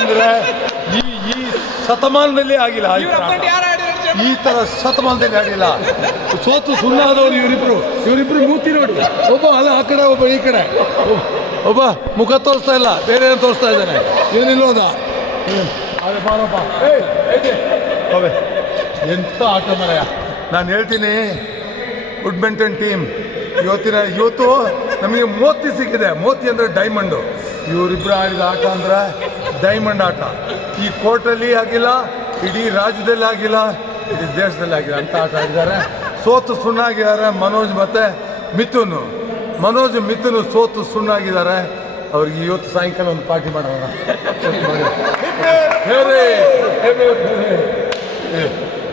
ಅಂದ್ರೆ ಈ ಶತಮಾನದಲ್ಲಿ ಆಗಿಲ್ಲ. ಈ ತರ ಶತಮಾನದಲ್ಲಿ ಆಗಿಲ್ಲ. ಸೋತು ಸುಣ್ಣಾದವರು ಇವರಿಬ್ರು ಮೂತಿ ನೋಡಿ, ಒಬ್ಬ ಅಲ್ಲ ಆ ಕಡೆ, ಒಬ್ಬ ಈ ಕಡೆ. ಒಬ್ಬ ಮುಖ ತೋರಿಸ್ತಾ ಇಲ್ಲ, ಬೇರೆ ಏನು ತೋರಿಸ್ತಾ ಇದ್ದಾನೆ. ಏನಿಲ್ಲೋದ ಎಂತ ಆಟ ಮರೆಯ. ನಾನು ಹೇಳ್ತೀನಿ, ಬ್ಯಾಡ್ಮಿಂಟನ್ ಟೀಮ್ ಇವತ್ತು ನಮಗೆ ಮೋತಿ ಸಿಕ್ಕಿದೆ. ಮೋತಿ ಅಂದರೆ ಡೈಮಂಡು. ಇವರಿಬ್ಬರು ಆಡಿದ ಆಟ ಅಂದ್ರೆ ಡೈಮಂಡ್ ಆಟ. ಈ ಕೋರ್ಟಲ್ಲಿ ಆಗಿಲ್ಲ, ಇಡೀ ರಾಜ್ಯದಲ್ಲಿ ಆಗಿಲ್ಲ, ಇಡೀ ದೇಶದಲ್ಲಿ ಆಗಿಲ್ಲ ಅಂತ ಆಟ ಆಡಿದ್ದಾರೆ. ಸೋತು ಸುಣ್ಣಾಗಿದ್ದಾರೆ ಮನೋಜ್ ಮತ್ತು ಮಿಥುನ್ ಸೋತು ಸುಣ್ಣಾಗಿದ್ದಾರೆ. ಅವ್ರಿಗೆ ಇವತ್ತು ಸಾಯಂಕಾಲ ಒಂದು ಪಾರ್ಟಿ ಮಾಡೋಣ.